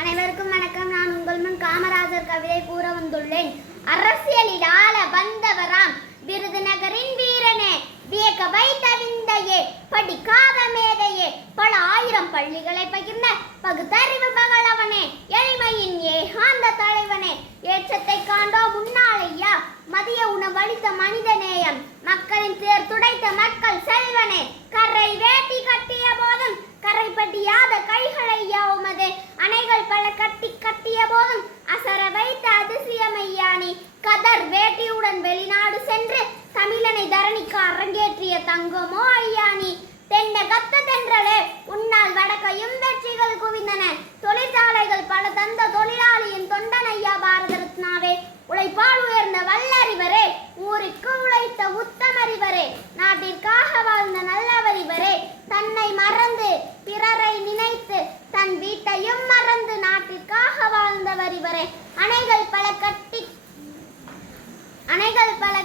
அனைவருக்கும் வணக்கம். நான் உங்கள் முன் காமராஜர் கவிதை கூற வந்துள்ளேன். அரசியலில் ஆள வந்தவராம் விருதுநகரின் வீரனே, வியக்க வைத்த விந்தையே, படிக்காத மேதையே, பல ஆயிரம் பள்ளிகளை பகிர்ந்த பகுத்தறிவு பகலவனே, எளிமையின் ஏகாந்த தலைவனே, ஏற்றத்தை காண்டோ முன்னாளையா, மதிய உணவளித்த மனித நேயம், மக்களின் தேர் துடைத்த மக்கள் செல்வனே, கரை வேட்டி கட்டிய போதும் கரைப்பட்டியாத கைகளையா உமது, அணைகள் பல கட்டி கட்டிய போதும் அசர வைத்த அதிசயமையா நீ, கதர் வேட்டியுடன் வெளிநாடு சென்று தமிழனை தரணிக்கு அரங்கேற்றிய தங்கமோ ஐயா நீ, தென்ன கத்த தென்றலே உன்னால் வடக்கையும் வெற்றிகள் குவிந்தன, தொழிற்சாலைகள் பல தந்த தொழிலாளியின் தொண்டன் ஐயா பாரத ரத்னாவே, உழைப்பால் உயர்ந்த வல்லறிவரே, ஊருக்கு உழைத்த உத்தமறிவரே, நாட்டிற்காக வாழ்ந்த நல்லவரிவரே, தன்னை மறந்து பிறரை நினைத்து தன் வீட்டையும் மறந்து நாட்டிற்காக வாழ்ந்தவரிவரே, அணைகள் பல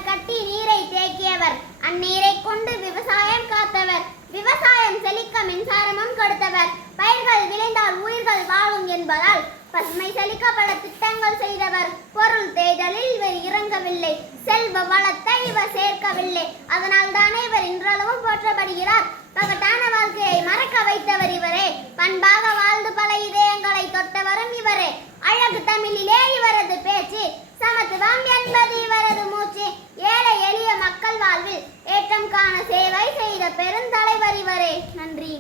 கட்டி நீரை தேக்கியவர், அந்நீரை கொண்டு விவசாயம் காத்தவர், விவசாயம் செழிக்க மின்சாரமும் கொடுத்தவர், பயிர்கள் விளைந்தால் உயிர்கள் வாழும் என்பதால் பசுமை செழிக்க பல திட்டங்கள் செய்தவர், பொருள் தேடலில் இவர் இறங்கவில்லை, செல்வ வளத்தை இவர் சேர்க்கவில்லை, அதனால் தானே இவர் இன்றளவும் போற்றப்படுகிறார். பகட்டான வாழ்க்கையை மறக்க வைத்தவர் இவரே, பண்பாக வாழ்ந்து பல இதயங்களை தொட்டவரும் இவரே, அழகு தமிழிலே இவரது பேச்சு, சமத்துவம் என்பது இவரது மூச்சு, ஏழை எளிய மக்கள் வாழ்வில் ஏற்றம் காண சேவை செய்த பெருந்தலைவர் இவரே. நன்றி.